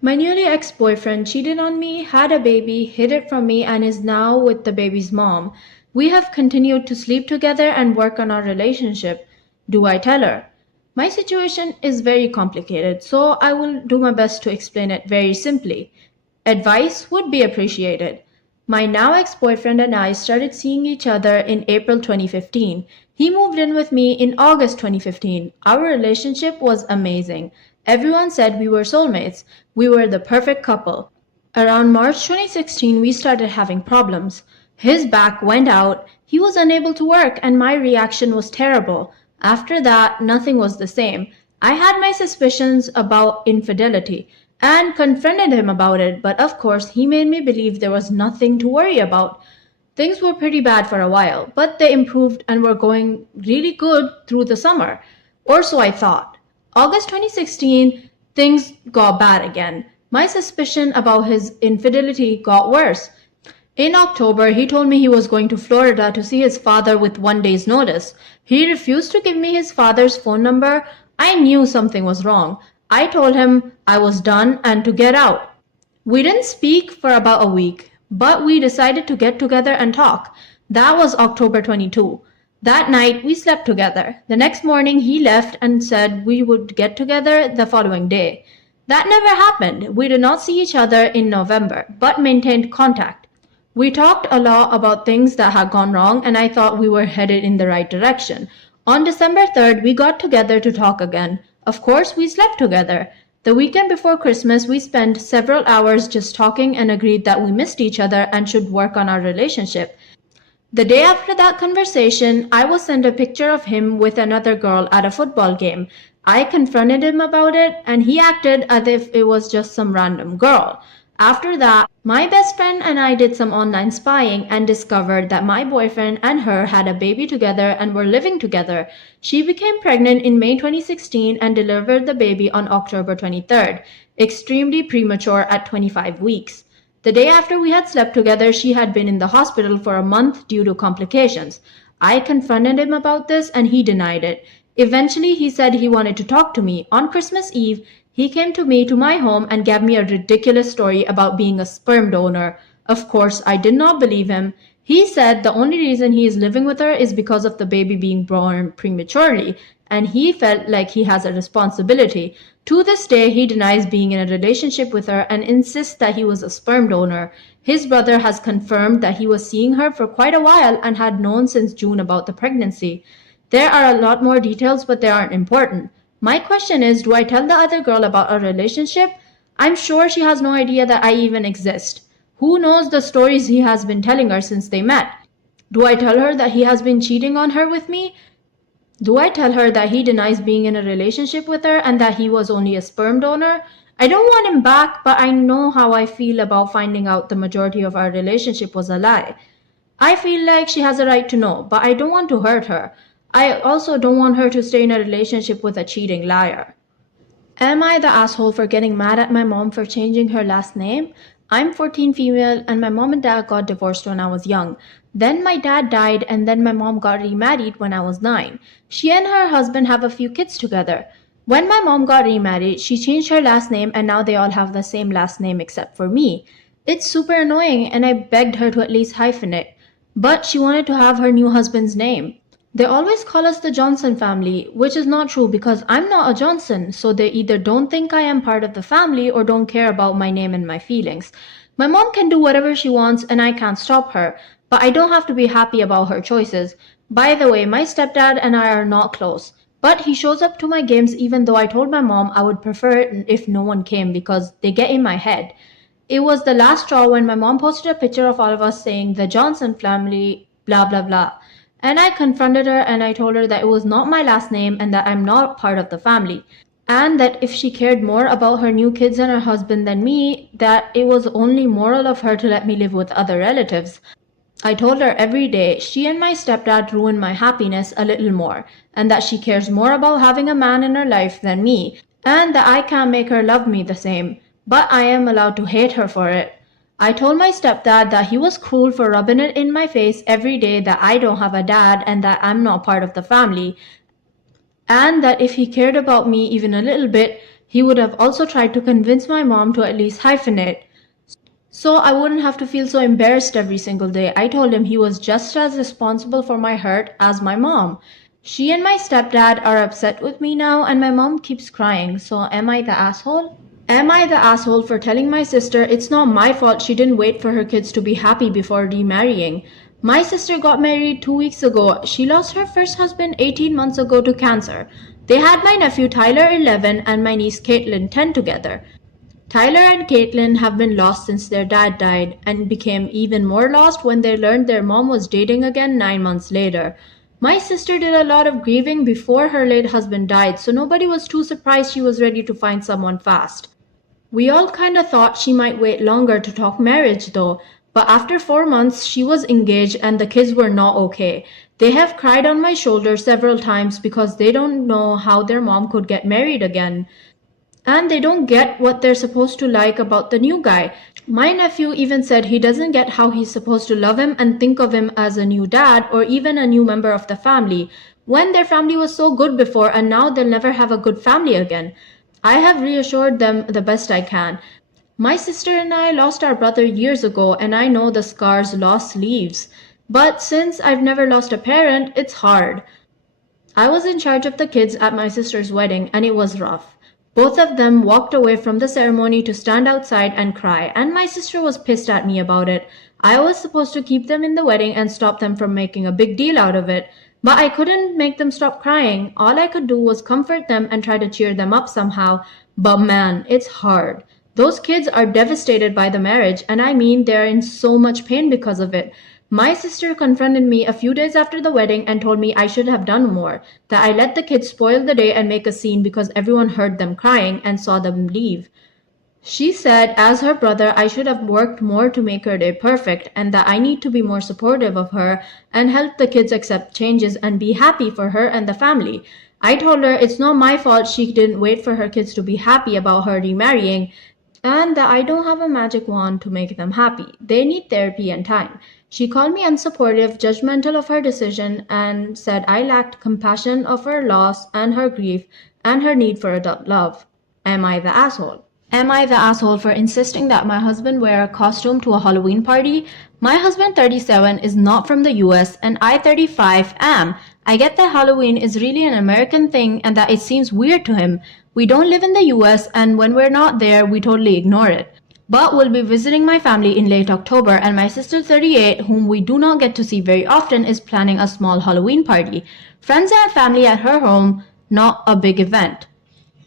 My newly ex-boyfriend cheated on me, had a baby, hid it from me, and is now with the baby's mom. We have continued to sleep together and work on our relationship. Do I tell her? My situation is very complicated, so I will do my best to explain it very simply. Advice would be appreciated. My now ex boyfriend and I started seeing each other in April 2015. He moved in with me in August 2015. Our relationship was amazing. Everyone said we were soulmates. We were the perfect couple. Around March 2016, we started having problems. His back went out, he was unable to work, and my reaction was terrible. After that, nothing was the same. I had my suspicions about infidelity and confronted him about it, but of course, he made me believe there was nothing to worry about. Things were pretty bad for a while, but they improved and were going really good through the summer. Or so I thought. August 2016, things got bad again. My suspicion about his infidelity got worse. In October, he told me he was going to Florida to see his father with 1 day's notice. He refused to give me his father's phone number. I knew something was wrong. I told him I was done and to get out. We didn't speak for about a week, but we decided to get together and talk. That was October 22. That night, we slept together. The next morning, he left and said we would get together the following day. That never happened. We did not see each other in November, but maintained contact. We talked a lot about things that had gone wrong, and I thought we were headed in the right direction. On December 3rd, we got together to talk again. Of course, we slept together. The weekend before Christmas, we spent several hours just talking and agreed that we missed each other and should work on our relationship. The day after that conversation, I was sent a picture of him with another girl at a football game. I confronted him about it, and he acted as if it was just some random girl. After that, my best friend and I did some online spying and discovered that my boyfriend and her had a baby together and were living together. She became pregnant in May 2016 and delivered the baby on October 23rd, extremely premature at 25 weeks. The day after we had slept together, she had been in the hospital for a month due to complications. I confronted him about this and he denied it. Eventually, he said he wanted to talk to me. On Christmas Eve, he came to me to my home and gave me a ridiculous story about being a sperm donor. Of course, I did not believe him. He said the only reason he is living with her is because of the baby being born prematurely, and he felt like he has a responsibility. To this day, he denies being in a relationship with her and insists that he was a sperm donor. His brother has confirmed that he was seeing her for quite a while and had known since June about the pregnancy. There are a lot more details, but they aren't important. My question is, do I tell the other girl about our relationship? I'm sure she has no idea that I even exist. Who knows the stories he has been telling her since they met? Do I tell her that he has been cheating on her with me? Do I tell her that he denies being in a relationship with her and that he was only a sperm donor? I don't want him back, but I know how I feel about finding out the majority of our relationship was a lie. I feel like she has a right to know, but I don't want to hurt her. I also don't want her to stay in a relationship with a cheating liar. Am I the asshole for getting mad at my mom for changing her last name? I'm 14 female and my mom and dad got divorced when I was young. Then my dad died and then my mom got remarried when I was 9. She and her husband have a few kids together. When my mom got remarried, she changed her last name and now they all have the same last name except for me. It's super annoying and I begged her to at least hyphenate. But she wanted to have her new husband's name. They always call us the Johnson family, which is not true because I'm not a Johnson, so they either don't think I am part of the family or don't care about my name and my feelings. My mom can do whatever she wants and I can't stop her, but I don't have to be happy about her choices. By the way, my stepdad and I are not close, but he shows up to my games even though I told my mom I would prefer it if no one came because they get in my head. It was the last straw when my mom posted a picture of all of us saying the Johnson family, blah blah blah. And I confronted her and I told her that it was not my last name and that I'm not part of the family. And that if she cared more about her new kids and her husband than me, that it was only moral of her to let me live with other relatives. I told her every day she and my stepdad ruined my happiness a little more, and that she cares more about having a man in her life than me, and that I can't make her love me the same, but I am allowed to hate her for it. I told my stepdad that he was cruel for rubbing it in my face every day that I don't have a dad and that I'm not part of the family, and that if he cared about me even a little bit, He would have also tried to convince my mom to at least hyphenate, so I wouldn't have to feel so embarrassed every single day. I told him he was just as responsible for my hurt as my mom. She and my stepdad are upset with me now, and my mom keeps crying. So am I the asshole? Am I the asshole for telling my sister it's not my fault she didn't wait for her kids to be happy before remarrying? My sister got married 2 weeks ago. She lost her first husband 18 months ago to cancer. They had my nephew Tyler 11 and my niece Caitlin 10 together. Tyler and Caitlin have been lost since their dad died and became even more lost when they learned their mom was dating again 9 months later. My sister did a lot of grieving before her late husband died, so nobody was too surprised she was ready to find someone fast. We all kinda thought she might wait longer to talk marriage though, but after 4 months she was engaged and the kids were not okay. They have cried on my shoulder several times because they don't know how their mom could get married again. And they don't get what they're supposed to like about the new guy. My nephew even said he doesn't get how he's supposed to love him and think of him as a new dad or even a new member of the family, when their family was so good before and now they'll never have a good family again. I have reassured them the best I can. My sister and I lost our brother years ago, and I know the scars loss leaves. But since I've never lost a parent, it's hard. I was in charge of the kids at my sister's wedding, and it was rough. Both of them walked away from the ceremony to stand outside and cry, and my sister was pissed at me about it. I was supposed to keep them in the wedding and stop them from making a big deal out of it, but I couldn't make them stop crying. All I could do was comfort them and try to cheer them up somehow, but man, it's hard. Those kids are devastated by the marriage, and I mean they're in so much pain because of it. My sister confronted me a few days after the wedding and told me I should have done more, that I let the kids spoil the day and make a scene because everyone heard them crying and saw them leave. She said, as her brother, I should have worked more to make her day perfect and that I need to be more supportive of her and help the kids accept changes and be happy for her and the family. I told her it's not my fault she didn't wait for her kids to be happy about her remarrying and that I don't have a magic wand to make them happy. They need therapy and time. She called me unsupportive, judgmental of her decision, and said I lacked compassion of her loss and her grief and her need for adult love. Am I the asshole? Am I the asshole for insisting that my husband wear a costume to a Halloween party? My husband 37 is not from the US and I 35 am. I get that Halloween is really an American thing and that it seems weird to him. We don't live in the US and when we're not there, we totally ignore it. But we'll be visiting my family in late October and my sister 38, whom we do not get to see very often, is planning a small Halloween party. Friends and family at her home, not a big event.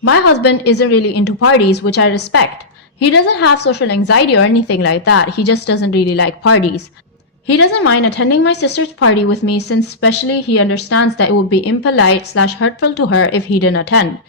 My husband isn't really into parties, which I respect. He doesn't have social anxiety or anything like that, he just doesn't really like parties. He doesn't mind attending my sister's party with me since especially he understands that it would be impolite/hurtful to her if he didn't attend.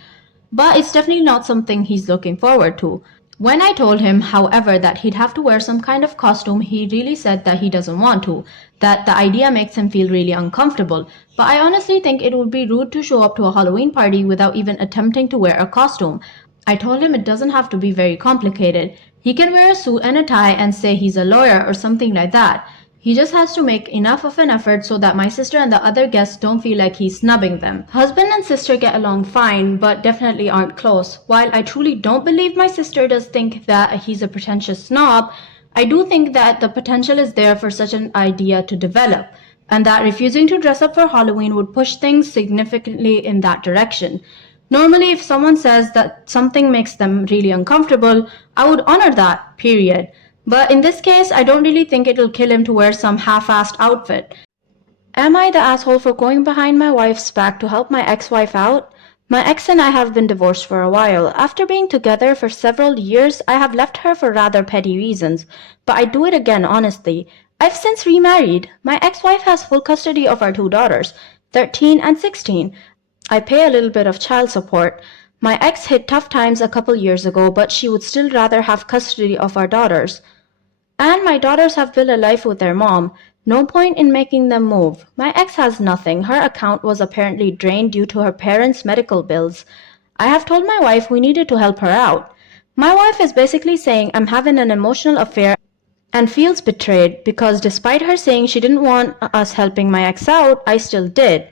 But it's definitely not something he's looking forward to. When I told him, however, that he'd have to wear some kind of costume, he really said that he doesn't want to, that the idea makes him feel really uncomfortable. But I honestly think it would be rude to show up to a Halloween party without even attempting to wear a costume. I told him it doesn't have to be very complicated. He can wear a suit and a tie and say he's a lawyer or something like that. He just has to make enough of an effort so that my sister and the other guests don't feel like he's snubbing them. Husband and sister get along fine, but definitely aren't close. While I truly don't believe my sister does think that he's a pretentious snob, I do think that the potential is there for such an idea to develop, and that refusing to dress up for Halloween would push things significantly in that direction. Normally, if someone says that something makes them really uncomfortable, I would honor that, period. But in this case, I don't really think it'll kill him to wear some half-assed outfit. Am I the asshole for going behind my wife's back to help my ex-wife out? My ex and I have been divorced for a while. After being together for several years, I have left her for rather petty reasons. But I'd do it again, honestly. I've since remarried. My ex-wife has full custody of our two daughters, 13 and 16. I pay a little bit of child support. My ex hit tough times a couple years ago, but she would still rather have custody of our daughters. And my daughters have built a life with their mom. No point in making them move. My ex has nothing. Her account was apparently drained due to her parents' medical bills. I have told my wife we needed to help her out. My wife is basically saying I'm having an emotional affair and feels betrayed because despite her saying she didn't want us helping my ex out, I still did.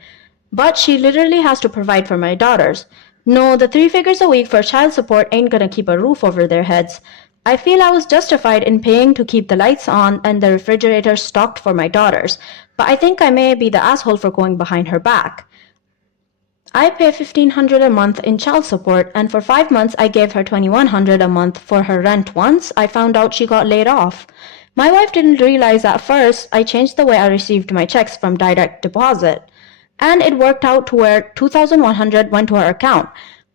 But she literally has to provide for my daughters. No, the 3 figures a week for child support ain't gonna keep a roof over their heads. I feel I was justified in paying to keep the lights on and the refrigerator stocked for my daughters, but I think I may be the asshole for going behind her back. I pay $1,500 a month in child support, and for 5 months I gave her $2,100 a month for her rent once I found out she got laid off. My wife didn't realize at first I changed the way I received my checks from direct deposit, and it worked out to where $2,100 went to her account.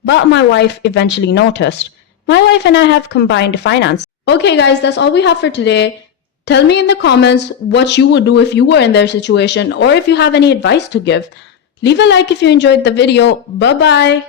But my wife eventually noticed. My wife and I have combined finance. Okay guys, that's all we have for today. Tell me in the comments what you would do if you were in their situation, or if you have any advice to give. Leave a like if you enjoyed the video. Bye bye.